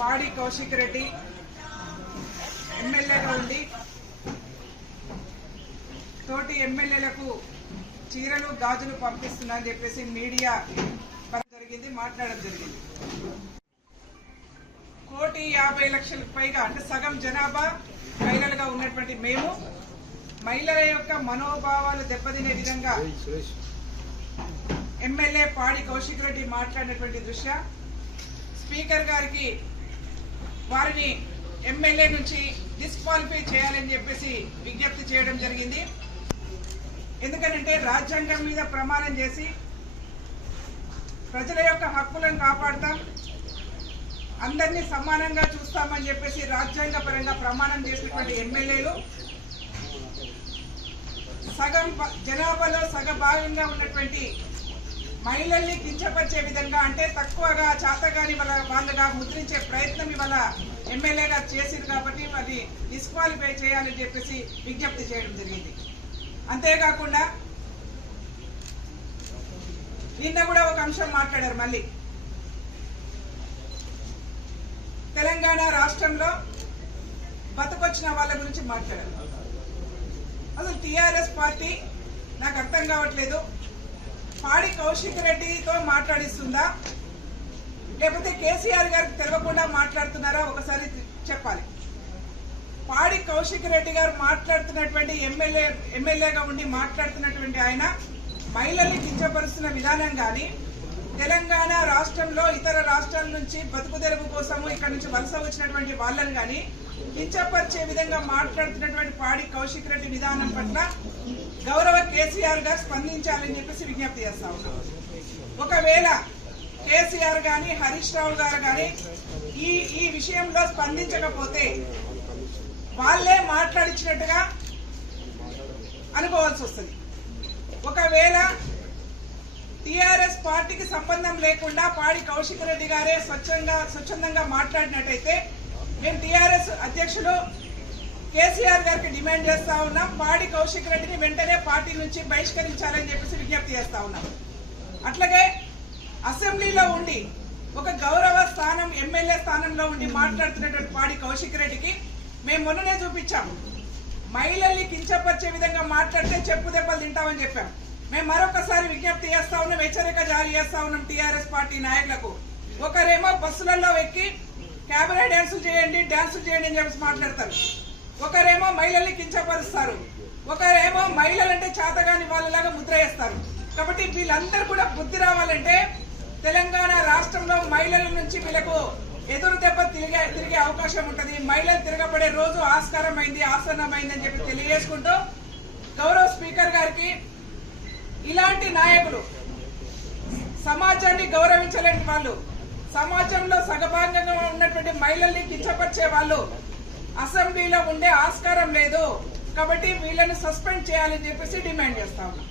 పాడి కౌశిక్ రెడ్డి ఎమ్మెల్యేగా ఉండి తోటి ఎమ్మెల్యేలకు చీరలు గాజులు పంపిస్తున్నారని చెప్పేసి మీడియా మాట్లాడడం జరిగింది. 1,50,00,000 పైగా అంటే సగం జనాభా మహిళలుగా ఉన్నటువంటి మేము మహిళల యొక్క మనోభావాలు దెబ్బతినే విధంగా ఎమ్మెల్యే పాడి కౌశిక్ రెడ్డి మాట్లాడినటువంటి దృష్ట్యా స్పీకర్ గారికి వారిని ఎమ్మెల్యే నుంచి డిస్క్వాలిఫై చేయాలని చెప్పేసి విజ్ఞప్తి చేయడం జరిగింది. ఎందుకంటే రాజ్యాంగం మీద ప్రమాణం చేసి ప్రజల యొక్క హక్కులను కాపాడతాం, అందరినీ సమానంగా చూస్తామని చెప్పేసి రాజ్యాంగ పరంగా ప్రమాణం చేసినటువంటి ఎమ్మెల్యేలు సగం జనాభాలో సగభాగంగా ఉన్నటువంటి మహిళల్ని కించపరిచే విధంగా అంటే తక్కువగా చాతగాని వాళ్ళగా ముద్రించే ప్రయత్నం ఇవాళ ఎమ్మెల్యేగా చేసింది కాబట్టి అది డిస్క్వాలిఫై చేయాలని చెప్పేసి విజ్ఞప్తి చేయడం జరిగింది. అంతేకాకుండా నిన్న కూడా ఒక అంశం మాట్లాడారు. మళ్ళీ తెలంగాణ రాష్ట్రంలో బతకొచ్చిన వాళ్ళ గురించి మాట్లాడారు. అసలు టీఆర్ఎస్ పార్టీ నాకు అర్థం కావట్లేదు, పాడి కౌశిక్ రెడ్డితో మాట్లాడిస్తుందా లేకపోతే కేసీఆర్ గారికి తెలవకుండా మాట్లాడుతున్నారా ఒకసారి చెప్పాలి. పాడి కౌశిక్ రెడ్డి గారు మాట్లాడుతున్నటువంటి ఎమ్మెల్యేగా ఉండి మాట్లాడుతున్నటువంటి ఆయన మహిళల్ని కించపరుస్తున్న విధానం కానీ తెలంగాణ రాష్ట్రంలో ఇతర రాష్ట్రాల నుంచి బతుకుదెరువు కోసము ఇక్కడ నుంచి వలస వచ్చినటువంటి వాళ్ళని కానీ కించపరిచే విధంగా మాట్లాడుతున్నటువంటి పాడి కౌశిక్ రెడ్డి విధానం పట్ల గౌరవ కేసీఆర్ గారు స్పందించాలని చెప్పేసి విజ్ఞప్తి చేస్తా ఉన్నాం. ఒకవేళ కేసీఆర్ గాని హరీష్ రావు గారు గాని ఈ విషయంలో స్పందించకపోతే వాళ్ళే మాట్లాడించినట్టుగా అనుకోవాల్సి వస్తుంది. ఒకవేళ టీఆర్ఎస్ పార్టీకి సంబంధం లేకుండా పాడి కౌశిక్ రెడ్డి గారే స్వచ్ఛందంగా మాట్లాడినట్టయితే మేము టీఆర్ఎస్ అధ్యక్షులు కేసీఆర్ గారికి డిమాండ్ చేస్తా ఉన్నాం, పాడి కౌశిక్ రెడ్డిని వెంటనే పార్టీ నుంచి బహిష్కరించాలని చెప్పేసి విజ్ఞప్తి చేస్తా ఉన్నాం. అట్లాగే అసెంబ్లీలో ఉండి ఒక గౌరవ స్థానం ఎమ్మెల్యే స్థానంలో ఉండి మాట్లాడుతున్నటువంటి పాడి కౌశిక్ రెడ్డికి మేము మొన్ననే చూపించాం, మహిళల్ని కించపరిచే విధంగా మాట్లాడితే చెప్పు దెబ్బలు తింటామని చెప్పాం. మేము మరొకసారి విజ్ఞప్తి చేస్తా ఉన్నాం, హెచ్చరిక జారీ చేస్తా ఉన్నాం టీఆర్ఎస్ పార్టీ నాయకులకు. ఒకరేమో బస్సులలో ఎక్కి క్యాబరే డ్యాన్సులు చేయండి అని చెప్పేసి మాట్లాడతారు, ఒకరేమో మహిళల్ని కించపరుస్తారు, ఒకరేమో మహిళలంటే చేతగాని వాళ్ళలాగా ముద్ర వేస్తారు. కాబట్టి వీళ్ళందరూ కూడా బుద్ధి రావాలంటే తెలంగాణ రాష్ట్రంలో మహిళల నుంచి వీళ్ళకు ఎదురు దెబ్బ తిరిగే అవకాశం ఉంటుంది. మహిళలు తిరగబడే రోజు ఆసన్నమైంది అని చెప్పి తెలియజేసుకుంటూ గౌరవ స్పీకర్ గారికి ఇలాంటి నాయకులు సమాజాన్ని గౌరవించలేని వాళ్ళు, సమాజంలో సగభాగంగా ఉన్నటువంటి మహిళల్ని కించపరిచే వాళ్ళు అసెంబ్లీలో ఉండే ఆస్కారం లేదు. కాబట్టి వీళ్ళని సస్పెండ్ చేయాలని చెప్పేసి డిమాండ్ చేస్తా ఉన్నాం.